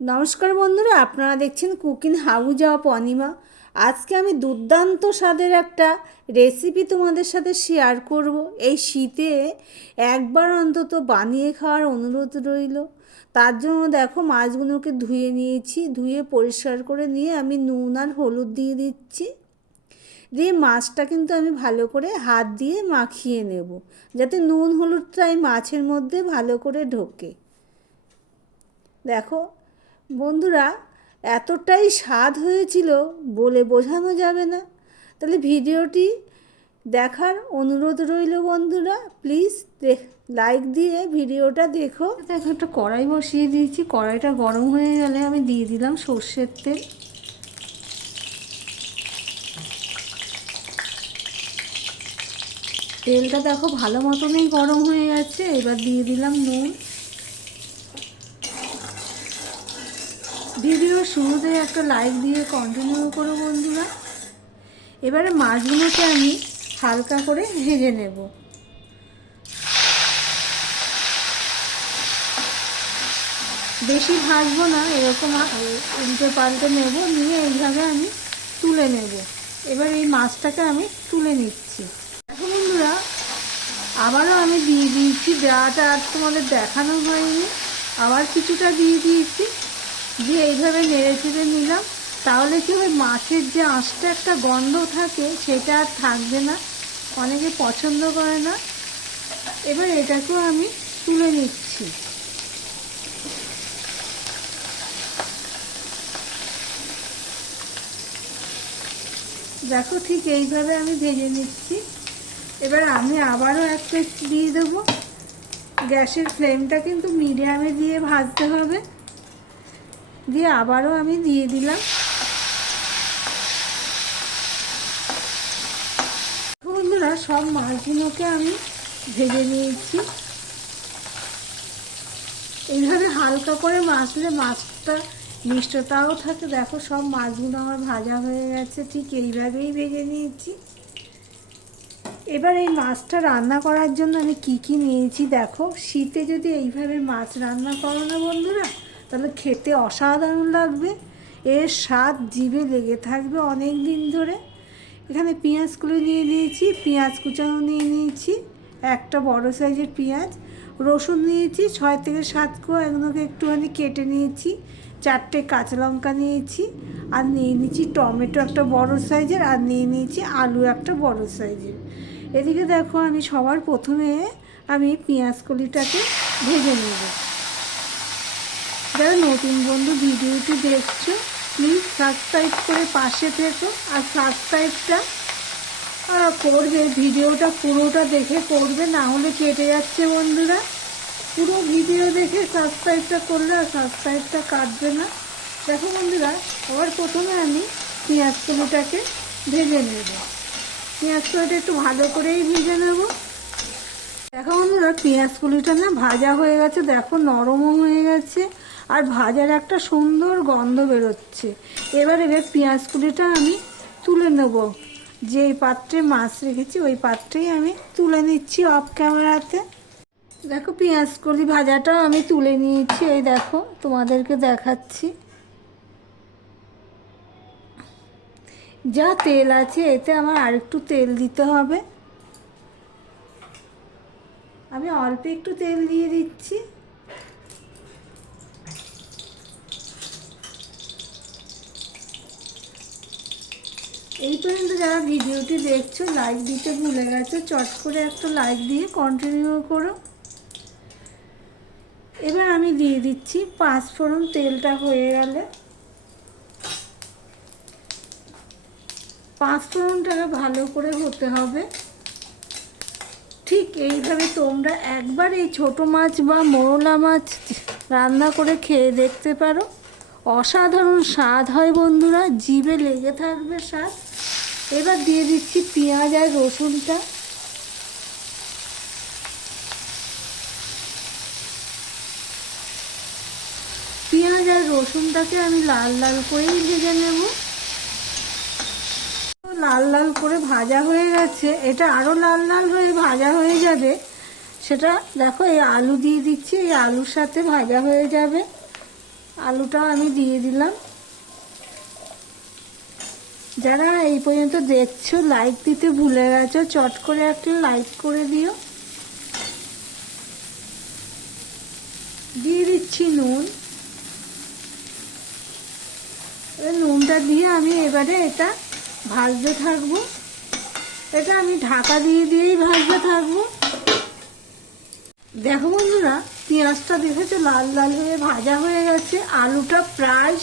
নমস্কার বন্ধুরা, আপনারা দেখছেন কুকিং হাউজ অফ অনিমা। আজকে আমি দুর্দান্ত স্বাদের একটা রেসিপি তোমাদের সাথে শেয়ার করব। এই শীতে একবার অন্তত বানিয়ে খাওয়ার অনুরোধ রইল। তার জন্য দেখো মাছগুলোকে ধুয়ে নিয়েছি, ধুয়ে পরিষ্কার করে নিয়ে আমি নুন আর হলুদ দিয়ে দিচ্ছি। দিয়ে মাছটা কিন্তু আমি ভালো করে হাত দিয়ে মাখিয়ে নেব, যাতে নুন হলুদটা এই মাছের মধ্যে ভালো করে ঢোকে। দেখো বন্ধুরা, এতটাই স্বাদ হয়েছিল বলে বোঝানো যাবে না। তাহলে ভিডিওটি দেখার অনুরোধ রইল বন্ধুরা, প্লিজ লাইক দিয়ে ভিডিওটা দেখো। দেখো, একটা কড়াই বসিয়ে দিয়েছি, কড়াইটা গরম হয়ে গেলে আমি দিয়ে দিলাম সর্ষের তেল। তেলটা দেখো ভালো মতনই গরম হয়ে গেছে, এবার দিয়ে দিলাম নুন। ভিডিও শুরুতে একটা লাইক দিয়ে কন্টিনিউ করো বন্ধুরা। এবারে মাছগুলোকে আমি হালকা করে ভেজে নেব। বেশি ভাজবো না, এরকম উল্টে পাল্টে নেব, নিয়ে এইভাবে আমি তুলে নেব। এবার এই মাছটাকে আমি তুলে নিচ্ছি। দেখো বন্ধুরা, আবারও আমি দিয়ে দিয়েছি, দেওয়াটা আর তোমাদের দেখানো হয়নি। আবার কিছুটা দিয়ে দিয়েছি। দিয়ে এইভাবে নেড়ে চেড়ে নিলাম। তাহলে কি ওই মাছের যে আঁশটা একটা গন্ধ থাকে, সেটা আর থাকবে না। অনেকে পছন্দ করে না। এবার এটাকেও আমি তুলে নিচ্ছি। দেখো ঠিক এইভাবে আমি ভেজে নিচ্ছি। এবার আমি আবারও একটা দিয়ে দেবো। গ্যাসের ফ্লেমটা কিন্তু মিডিয়ামে দিয়ে ভাজতে হবে। দিয়ে আবারও আমি দিয়ে দিলাম। বন্ধুরা, সব মাছগুলোকে আমি ভেজে নিয়েছি। এইভাবে হালকা করে মাছলে মাছটা মিষ্টতাও থাকে। দেখো সব মাছগুলো আমার ভাজা হয়ে গেছে, ঠিক এইভাবেই ভেজে নিয়েছি। এবার এই মাছটা রান্না করার জন্য আমি কি কি নিয়েছি দেখো। শীতে যদি এইভাবে মাছ রান্না করো না বন্ধুরা তাহলে খেতে অসাধারণ লাগবে। এর স্বাদ জিভে লেগে থাকবে অনেক দিন ধরে। এখানে পেঁয়াজগুলো নিয়ে নিয়েছি, পেঁয়াজ কুচানো নিয়ে নিয়েছি, একটা বড় সাইজের পেঁয়াজ, রসুন নিয়েছি, ছয় থেকে সাত কোয়া এগুলোকে একটুখানি কেটে নিয়েছি, চারটে কাঁচা লঙ্কা নিয়েছি, আর নিয়ে নিয়েছি টমেটো একটা বড় সাইজের, আর নিয়ে নিয়েছি আলু একটা বড় সাইজের। এদিকে দেখো আমি সবার প্রথমে আমি পেঁয়াজ কলিটাকে ভেজে নেব। যারা নতুন বন্ধু ভিডিওটি দেখছ প্লিজ সাবস্ক্রাইব করে পাশে থেকো আর সাবস্ক্রাইবটা করবে, ভিডিওটা পুরোটা দেখে করবে, না হলে কেটে যাচ্ছে বন্ধুরা। পুরো ভিডিও দেখে সাবস্ক্রাইবটা করলে আর সাবস্ক্রাইবটা কাটবে না। দেখো বন্ধুরা, আবার প্রথমে আমি পেঁয়াজ কলিটাকে ভেজে নেব। পেঁয়াজ কলিটা একটু ভালো করেই ভেজে নেব। দেখো বন্ধুরা, পেঁয়াজ কলিটা না ভাজা হয়ে গেছে, দেখো নরমও হয়ে গেছে, আর ভাজার একটা সুন্দর গন্ধ বেরোচ্ছে। এবার এবার পেঁয়াজ কুলিটা আমি তুলে নেব। যে পাত্রে মাছ রেখেছি, ওই পাত্রেই আমি তুলে নিচ্ছি অফ ক্যামেরাতে দেখো পেঁয়াজ কলি ভাজাটাও আমি তুলে নিয়েছি, এই দেখো তোমাদেরকে দেখাচ্ছি। যা তেল আছে, এতে আমার আরেকটু তেল দিতে হবে। আমি অল্প একটু তেল দিয়ে দিচ্ছি। এই পর্যন্ত যারা ভিডিওটি দেখছ লাইক দিতে ভুলে গেছো, চট করে একটা লাইক দিয়ে কন্টিনিউ করো। এবার আমি দিয়ে দিচ্ছি পাঁচ ফোড়ন তেলটা হয়ে গেলে। পাঁচ ফোড়নটাকে ভালো করে হতে হবে। ঠিক এইভাবে তোমরা একবার এই ছোট মাছ বা মোরলা মাছ রান্না করে খেয়ে দেখতে পারো। অসাধারণ স্বাদ হয় বন্ধুরা, জিভে লেগে থাকবে স্বাদ। এবার দিয়ে দিচ্ছি পেঁয়াজ আর রসুনটা। পেঁয়াজ আর রসুনটাকে আমি লাল লাল করেই ভেজে নেব। লাল লাল করে ভাজা হয়ে গেছে। এটা আরও লাল লাল হয়ে ভাজা হয়ে যাবে। সেটা দেখো, এই আলু দিয়ে দিচ্ছি, এই আলুর সাথে ভাজা হয়ে যাবে। আলুটাও আমি দিয়ে দিলাম। যারা এই পর্যন্ত দেখছ লাইক দিতে ভুলে গেছো, চট করে একটা লাইক করে দিও। দিয়ে দিচ্ছি নুন। নুনটা দিয়ে আমি এবারে এটা ভাজতে থাকব। এটা আমি ঢাকা দিয়ে দিয়েই ভাজতে থাকব। দেখো বন্ধুরা, পেঁয়াজটা দেখেছ? লাল লাল হয়ে ভাজা হয়ে গেছে। আলুটা প্রায়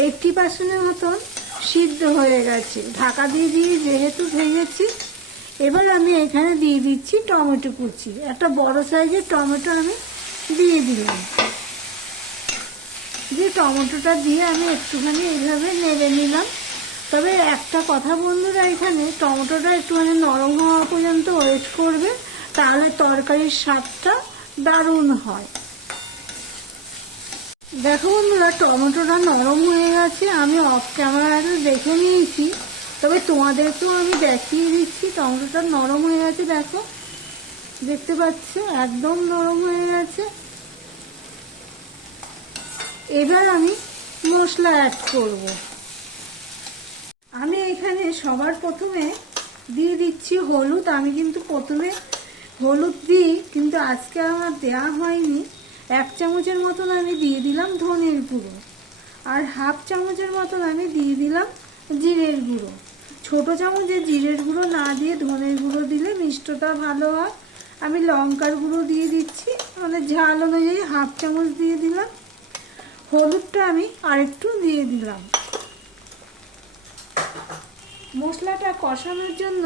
এইটটি পার্সেন্টের মতন সিদ্ধ হয়ে গেছে। ঢাকা দিয়ে দিয়ে যেহেতু ভেজেছি, এবার আমি এখানে দিয়ে দিচ্ছি টমেটো কুচি। একটা বড় সাইজের টমেটো আমি দিয়ে দিলাম। দিয়ে টমেটোটা দিয়ে আমি একটুখানি এইভাবে নেড়ে নিলাম। তবে একটা কথা বন্ধুরা, এখানে টমেটোটা একটুখানি নরম হওয়া পর্যন্ত ওয়েট করবে, তাহলে তরকারির স্বাদটা দারুণ হয়। দেখো বন্ধুরা, টমেটোটা নরম হয়ে গেছে, আমি অফ ক্যামেরাতে দেখে নিয়েছি, তবে তোমাদেরকেও আমি দেখিয়ে দিচ্ছি, টমেটোটা নরম হয়ে গেছে, দেখো। দেখতে পাচ্ছ? একদম নরম হয়ে গেছে। এবার আমি মশলা অ্যাড করব। আমি এখানে সবার প্রথমে দিয়ে দিচ্ছি হলুদ। আমি কিন্তু প্রথমে হলুদ দিই, কিন্তু আজকে আমার দেওয়া হয়নি। এক চামচের মতন আমি দিয়ে দিলাম ধনের গুঁড়ো আর হাফ চামচের মতন আমি দিয়ে দিলাম জিরের গুঁড়ো। ছোট চামচে জিরের গুঁড়ো না দিয়ে ধনের গুঁড়ো দিলে মিষ্টটা ভালো হয়। আমি লঙ্কার গুঁড়ো দিয়ে দিচ্ছি মানে ঝাল অনুযায়ী হাফ চামচ দিয়ে দিলাম। হলুদটা আমি আরেকটু দিয়ে দিলাম। মশলাটা কষানোর জন্য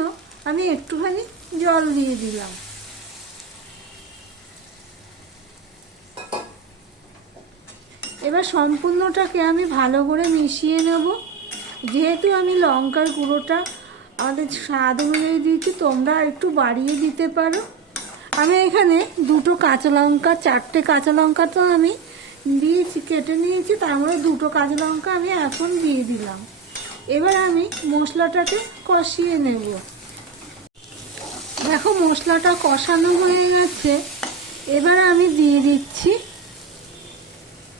আমি একটুখানি জল দিয়ে দিলাম। এবার সম্পূর্ণটাকে আমি ভালো করে মিশিয়ে নেব। যেহেতু আমি লঙ্কার গুঁড়োটা আমাদের স্বাদ অনুযায়ী দিয়েছি, তোমরা একটু বাড়িয়ে দিতে পারো। আমি এখানে দুটো কাঁচা লঙ্কা, চারটে কাঁচা লঙ্কা তো আমি দিয়েছি, কেটে নিয়েছি, তার মধ্যে দুটো কাঁচা লঙ্কা আমি এখন দিয়ে দিলাম। এবার আমি মশলাটাকে কষিয়ে নেব। দেখো মশলাটা কষানো হয়ে গেছে। এবার আমি দিয়ে দিচ্ছি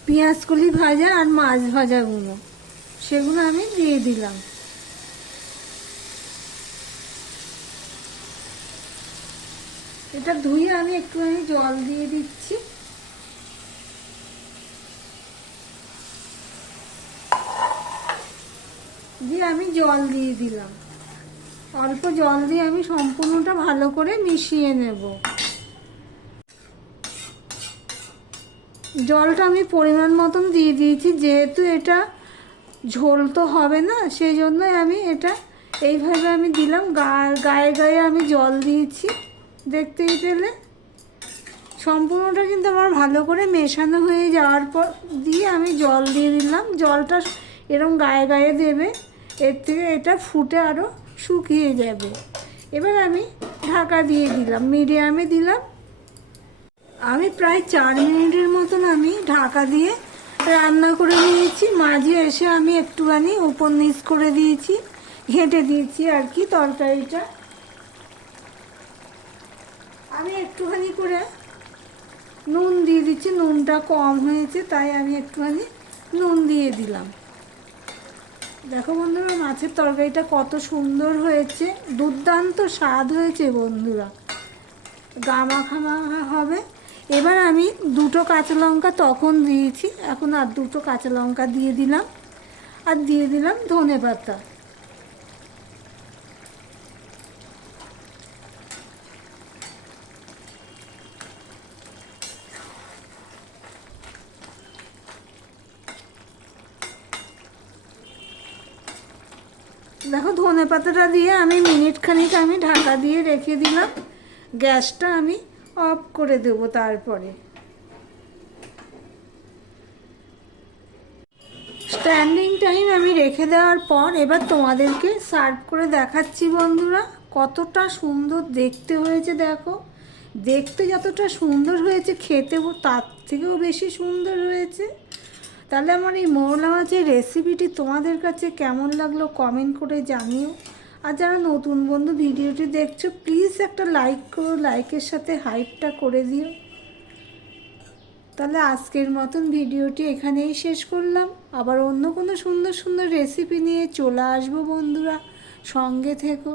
পেঁয়াজকলি ভাজা আর মাছ ভাজাগুলো। সেগুলো আমি দিয়ে দিলাম। এটা ধুয়ে আমি একটুখানি জল দিয়ে দিচ্ছি দিয়ে আমি জল দিয়ে দিলাম। অল্প জল দিয়ে আমি সম্পূর্ণটা ভালো করে মিশিয়ে নেব। জলটা আমি পরিমাণ মতন দিয়ে দিয়েছি, যেহেতু এটা ঝোল তো হবে না সেই জন্যই আমি এটা এইভাবে আমি দিলাম। গায়ে গায়ে আমি জল দিয়েছি, দেখতেই পেলে। সম্পূর্ণটা কিন্তু আমার ভালো করে মেশানো হয়ে যাওয়ার পর দিয়ে আমি জল দিয়ে দিলাম। জলটা এরম গায়ে গায়ে দেবে। এর থেকে এটা ফুটে আরও শুকিয়ে যাবে। এবার আমি ঢাকা দিয়ে দিলাম, মিডিয়ামে দিলাম। আমি প্রায় চার মিনিটের মতন আমি ঢাকা দিয়ে রান্না করে নিয়েছি। মাঝে এসে আমি একটুখানি উপর নিচ করে দিয়েছি, ঘেঁটে দিয়েছি আর কি তরকারিটা। আমি একটুখানি করে নুন দিয়ে দিচ্ছি, নুনটা কম হয়েছে, তাই আমি একটুখানি নুন দিয়ে দিলাম। দেখো বন্ধুরা, মাছের তরকারিটা কত সুন্দর হয়েছে, দুর্দান্ত স্বাদ হয়েছে বন্ধুরা। গামা খামা হবে। এবার আমি দুটো কাঁচা লঙ্কা তখন দিয়েছি, এখন আর দুটো কাঁচা লঙ্কা দিয়ে দিলাম। আর দিয়ে দিলাম ধনে পাতা। দেখো ধনে পাতাটা দিয়ে আমি মিনিট খানিক আমি ঢাকা দিয়ে রেখে দিলাম। গ্যাসটা আমি অফ করে দেব তারপরে। স্ট্যান্ডিং টাইম আমি রেখে দেওয়ার পর এবার তোমাদেরকে সার্ভ করে দেখাচ্ছি বন্ধুরা। কতটা সুন্দর দেখতে হয়েছে দেখো। দেখতে যতটা সুন্দর হয়েছে খেতেও তার থেকেও বেশি সুন্দর হয়েছে। তাহলে আমার এই মৌলা মাছের রেসিপিটি তোমাদের কাছে কেমন লাগল কমেন্ট করে জানিও। আর যারা নতুন বন্ধু ভিডিওটি দেখছ প্লিজ একটা লাইক করো লাইকের সাথে হাইপটা করে দিও। তাহলে আজকের মতন ভিডিওটি এখানেই শেষ করলাম। আবার অন্য কোনো সুন্দর সুন্দর রেসিপি নিয়ে চলে আসব বন্ধুরা। সঙ্গে থেকো।